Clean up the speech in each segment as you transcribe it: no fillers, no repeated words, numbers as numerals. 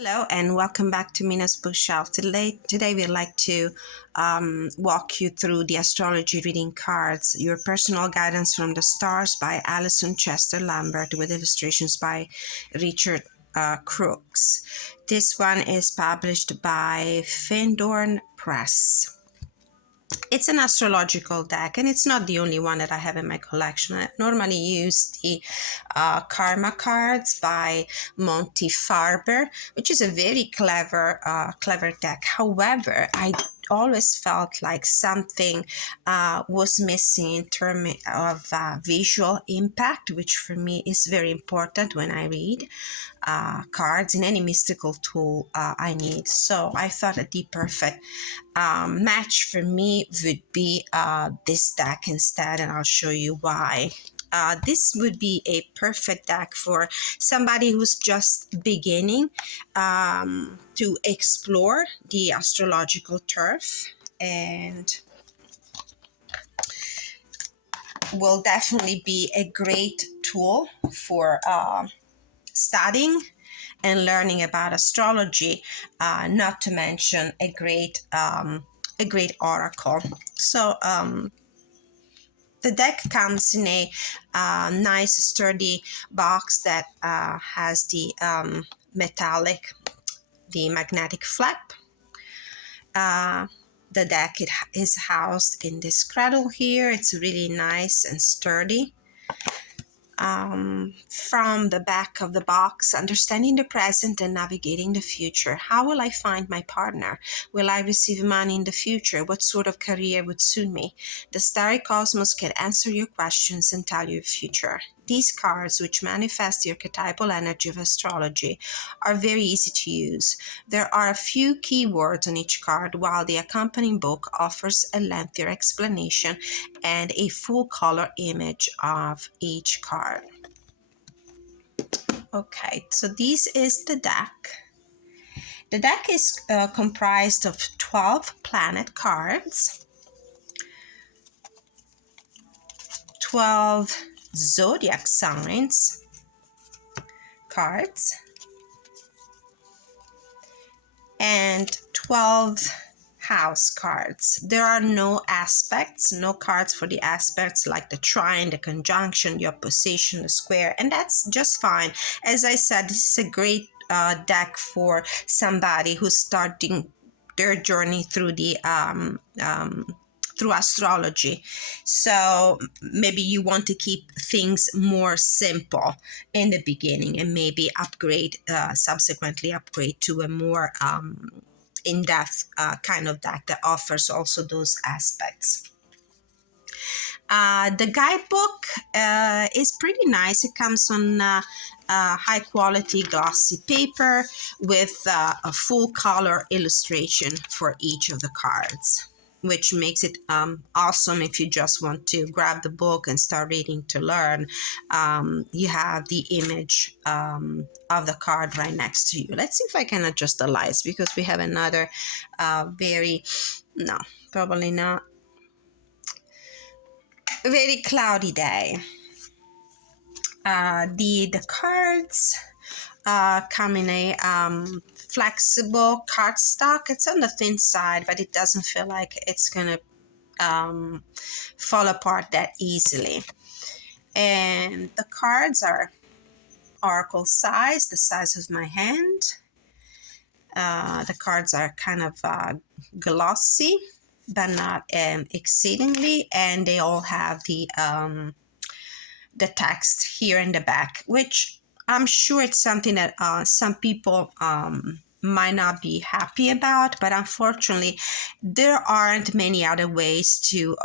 Hello and welcome back to Mina's Bookshelf. Today we'd like to walk you through the astrology reading cards, Your Personal Guidance from the Stars by Alison, Chester-Lambert, with illustrations by Richard Crookes. This one is published by Findorn Press. It's an astrological deck, and it's not the only one that I have in my collection. I normally use the Karma cards by Monty Farber, which is a very clever deck. However, I always felt like something was missing in terms of visual impact, which for me is very important when I read cards in any mystical tool I need. So I thought that the perfect match for me would be this deck instead, and I'll show you why. This would be a perfect deck for somebody who's just beginning to explore the astrological turf, and will definitely be a great tool for studying and learning about astrology, not to mention a great oracle. So the deck comes in a nice sturdy box that has the magnetic flap. The deck is housed in this cradle here. It's really nice and sturdy. From the back of the box, understanding the present and navigating the future. How will I find my partner? Will I receive money in the future? What sort of career would suit me? The starry cosmos can answer your questions and tell you your future. These cards, which manifest the archetypal energy of astrology, are very easy to use. There are a few keywords on each card, while the accompanying book offers a lengthier explanation and a full color image of each card. Okay, so this is the deck. The deck is comprised of 12 planet cards, 12 zodiac signs cards, and 12 house cards. There are no aspects, no cards for the aspects like the trine, the conjunction, the opposition, the square, and that's just fine. As I said, this is a great deck for somebody who's starting their journey through the through astrology. So maybe you want to keep things more simple in the beginning and maybe subsequently upgrade to a more in-depth kind of deck that offers also those aspects. The guidebook is pretty nice. It comes on high quality glossy paper with a full color illustration for each of the cards, which makes it awesome if you just want to grab the book and start reading to learn. You have the image of the card right next to you. Let's see if I can adjust the lights, because we have another probably not, very cloudy day. The cards come in a flexible cardstock. It's on the thin side, but it doesn't feel like it's gonna fall apart that easily. And the cards are oracle size, the size of my hand. The cards are kind of glossy, but not exceedingly, and they all have the text here in the back, which I'm sure it's something that some people might not be happy about, but unfortunately there aren't many other ways to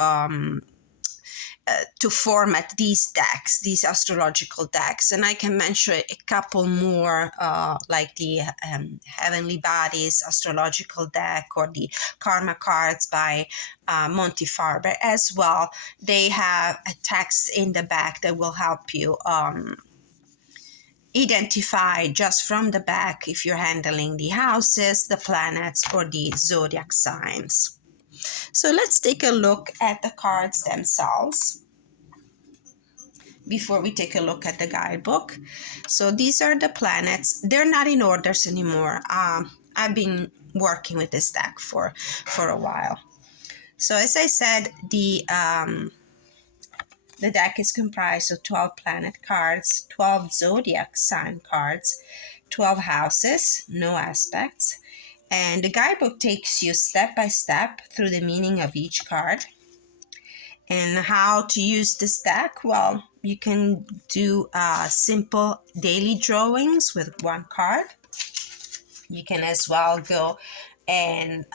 format these decks, these astrological decks. And I can mention a couple more, like the Heavenly Bodies astrological deck, or the Karma cards by Monty Farber as well. They have a text in the back that will help you identify just from the back if you're handling the houses, the planets, or the zodiac signs. So let's take a look at the cards themselves. before we take a look at the guidebook. So these are the planets. They're not in orders anymore. I've been working with this deck for a while. So as I said, the deck is comprised of 12 planet cards, 12 zodiac sign cards, 12 houses, no aspects. And the guidebook takes you step by step through the meaning of each card. And how to use this deck? Well, you can do simple daily drawings with one card. You can as well go and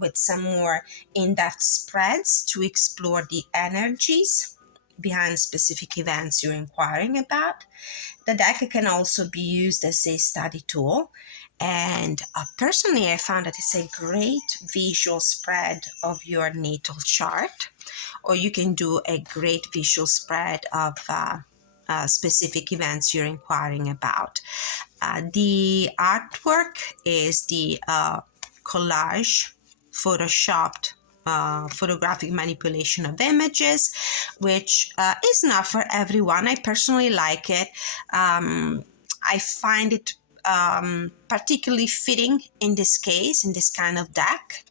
with some more in-depth spreads to explore the energies behind specific events you're inquiring about. The deck can also be used as a study tool. And personally, I found that it's a great visual spread of your natal chart, or you can do a great visual spread of specific events you're inquiring about. The artwork is the collage, photoshopped photographic manipulation of images, which is not for everyone. I personally like it. I find it particularly fitting in this case, in this kind of deck,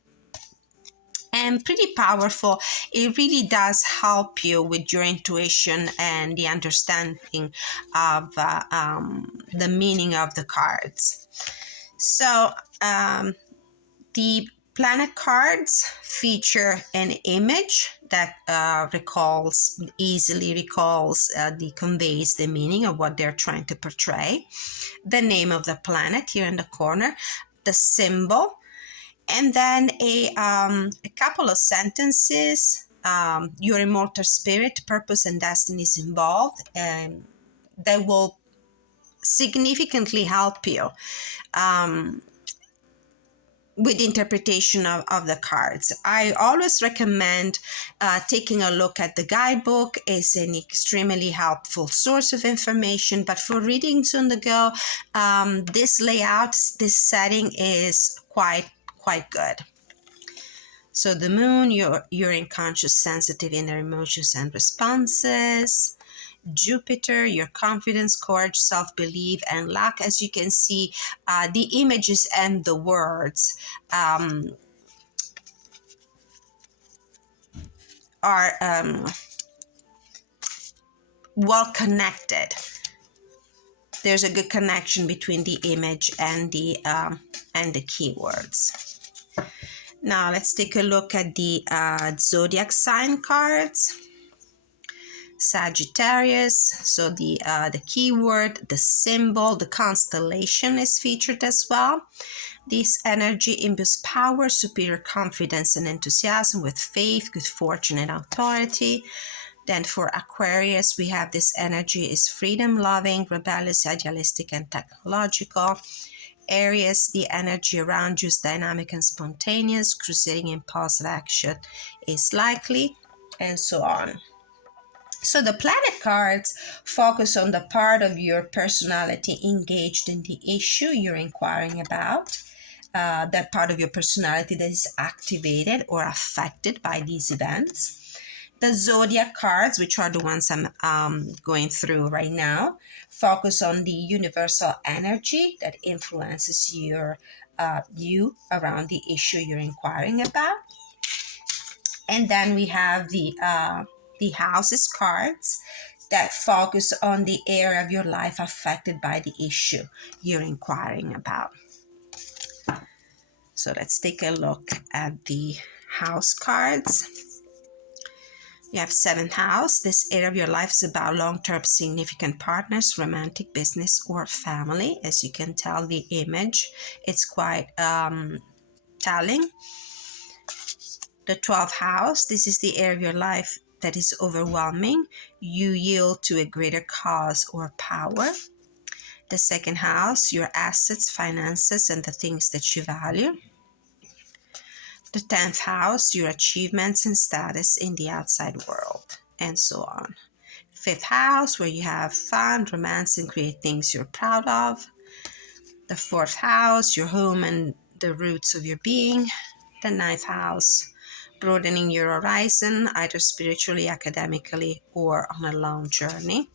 and pretty powerful. It really does help you with your intuition and the understanding of the meaning of the cards. So the planet cards feature an image that easily conveys the meaning of what they're trying to portray. The name of the planet here in the corner, the symbol, and then a couple of sentences. Your immortal spirit, purpose, and destiny is involved, and they will significantly help you with interpretation of the cards. I always recommend taking a look at the guidebook. It's an extremely helpful source of information, but for readings on the go, this layout, this setting is quite good. So the moon, you're in conscious, sensitive inner emotions and responses. Jupiter, your confidence, courage, self-belief, and luck. As you can see, the images and the words are well connected. There's a good connection between the image and the keywords. Now let's take a look at the zodiac sign cards. Sagittarius, so the keyword, the symbol, the constellation is featured as well. This energy imbues power, superior confidence, and enthusiasm with faith, good fortune, and authority. Then for Aquarius, we have this energy is freedom-loving, rebellious, idealistic, and technological. Aries, the energy around you is dynamic and spontaneous, crusading impulsive action is likely, and so on. So the planet cards focus on the part of your personality engaged in the issue you're inquiring about, that part of your personality that is activated or affected by these events. The zodiac cards, which are the ones I'm going through right now, focus on the universal energy that influences you around the issue you're inquiring about. And then we have the houses cards that focus on the area of your life affected by the issue you're inquiring about. So let's take a look at the house cards. You have 7th house. This area of your life is about long-term significant partners, romantic, business, or family. As you can tell, the image, it's quite telling. The 12th house, this is the area of your life that is overwhelming. You yield to a greater cause or power. The 2nd house, your assets, finances, and the things that you value. The 10th house, your achievements and status in the outside world, and so on. 5th house, where you have fun, romance, and create things you're proud of. The 4th house, your home and the roots of your being. The 9th house, broadening your horizon, either spiritually, academically, or on a long journey.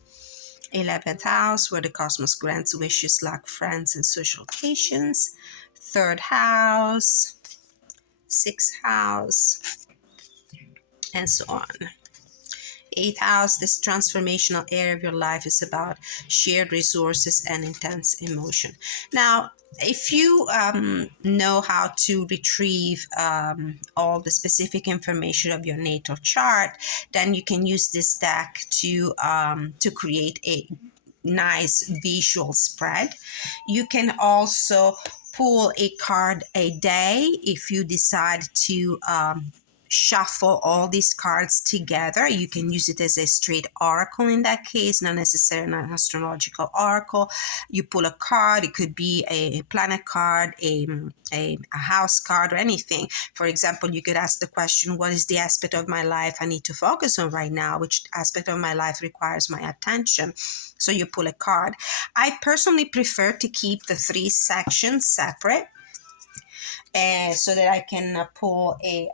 11th house, where the cosmos grants wishes, luck, friends, and social occasions. 3rd house, 6th house, and so on. 8th house, this transformational area of your life, is about shared resources and intense emotion. Now, if you know how to retrieve all the specific information of your natal chart, then you can use this deck to create a nice visual spread. You can also pull a card a day if you decide to shuffle all these cards together. You can use it as a straight oracle in that case, not necessarily an astrological oracle. You pull a card, it could be a planet card, a house card, or anything. For example, you could ask the question, what is the aspect of my life I need to focus on right now? Which aspect of my life requires my attention? So you pull a card. I personally prefer to keep the 3 sections separate, so that I can pull a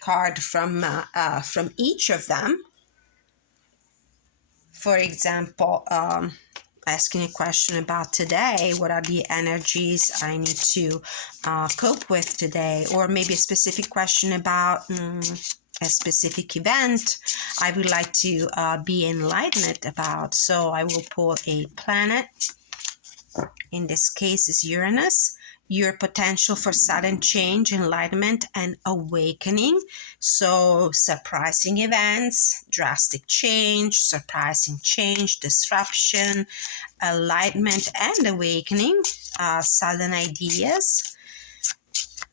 card from each of them. For example, asking a question about today, what are the energies I need to cope with today? Or maybe a specific question about a specific event I would like to be enlightened about. So I will pull a planet. In this case is Uranus. Your potential for sudden change, enlightenment, and awakening. So surprising events, drastic change, surprising change, disruption, enlightenment, and awakening, sudden ideas.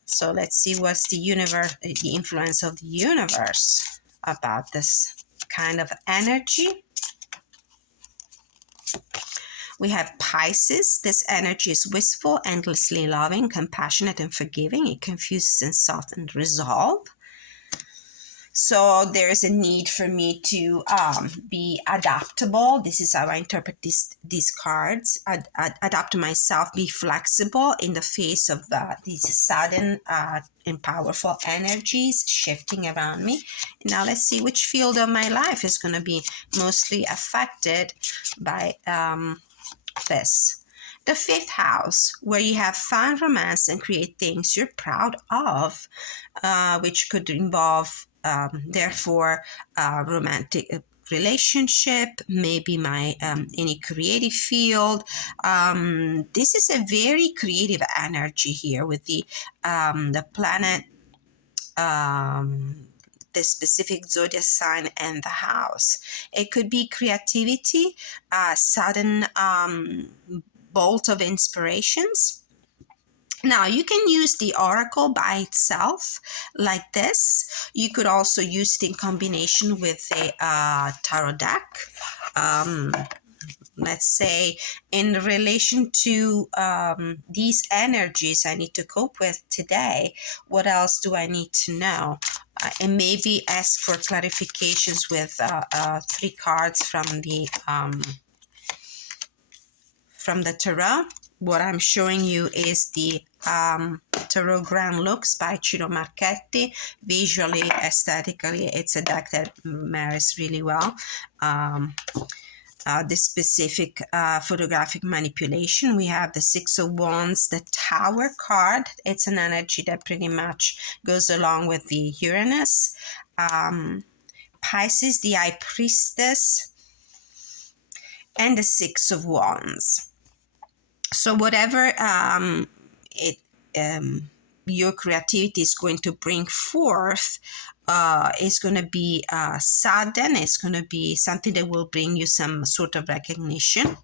So let's see what's the universe, the influence of the universe about this kind of energy. We have Pisces. This energy is wistful, endlessly loving, compassionate, and forgiving. It confuses and softens resolve. So there is a need for me to be adaptable. This is how I interpret these cards. Adapt to myself, be flexible in the face of these sudden and powerful energies shifting around me. Now let's see which field of my life is going to be mostly affected by this. The 5th house, where you have fun, romance, and create things you're proud of, which could involve, therefore, romantic relationship, maybe my any creative field. This is a very creative energy here with the planet, the specific zodiac sign and the house. It could be creativity, sudden bolt of inspirations. Now, you can use the oracle by itself like this. You could also use it in combination with a tarot deck. Let's say in relation to these energies I need to cope with today, what else do I need to know? And maybe ask for clarifications with 3 cards from the tarot. What I'm showing you is the Tarot Grand Looks by Ciro Marchetti. Visually, aesthetically, it's a deck that marries really well. This specific photographic manipulation. We have the 6 of Wands, the Tower card. It's an energy that pretty much goes along with the Uranus. Pisces, the High Priestess, and the 6 of Wands. So whatever your creativity is going to bring forth, is going to be sudden. It's going to be something that will bring you some sort of recognition.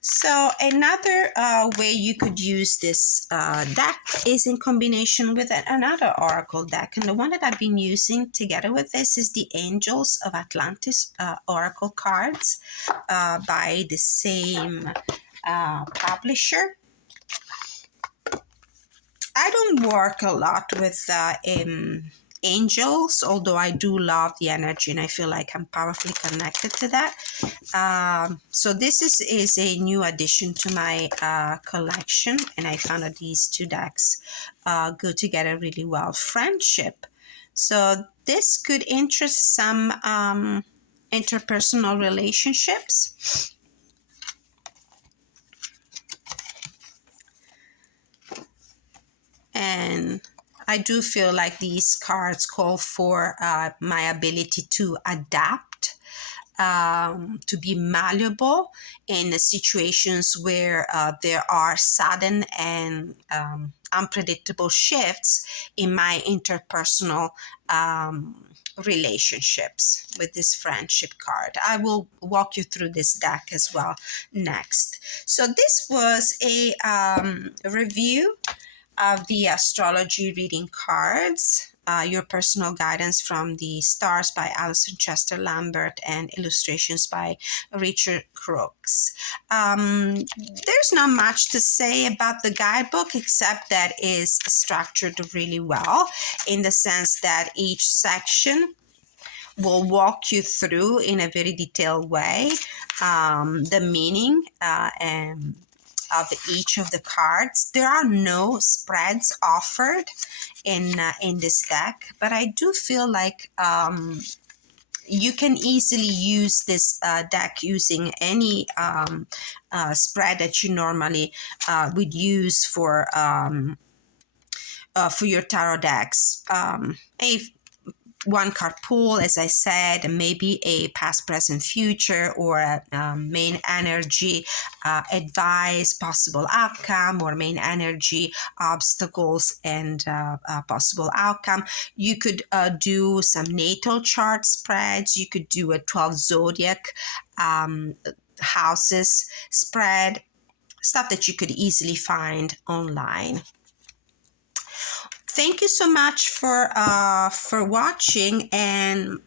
So another way you could use this deck is in combination with another oracle deck. And the one that I've been using together with this is the Angels of Atlantis oracle cards by the same publisher. I don't work a lot with angels, although I do love the energy and I feel like I'm powerfully connected to that. So this is a new addition to my collection, and I found that these 2 decks go together really well. Friendship. So this could interest some interpersonal relationships. And I do feel like these cards call for my ability to adapt, to be malleable in situations where there are sudden and unpredictable shifts in my interpersonal relationships with this friendship card. I will walk you through this deck as well next. So this was a review of the astrology reading cards, your personal guidance from the stars by Alison, Chester-Lambert, and illustrations by Richard Crookes. There's not much to say about the guidebook except that it is structured really well, in the sense that each section will walk you through in a very detailed way the meaning and of each of the cards. There are no spreads offered in this deck, but I do feel like you can easily use this deck using any spread that you normally would use for your tarot decks. A one card pool, as I said, maybe a past, present, future, or a main energy advice, possible outcome, or main energy obstacles and possible outcome. You could do some natal chart spreads. You could do a 12 zodiac houses spread, stuff that you could easily find online. Thank you so much for watching, and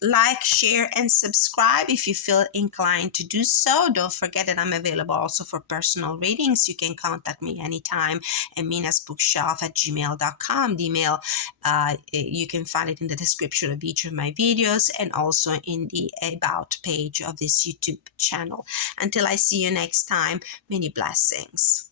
like, share, and subscribe if you feel inclined to do so. Don't forget that I'm available also for personal readings. You can contact me anytime at minasbookshelf@gmail.com. The email, you can find it in the description of each of my videos and also in the About page of this YouTube channel. Until I see you next time, many blessings.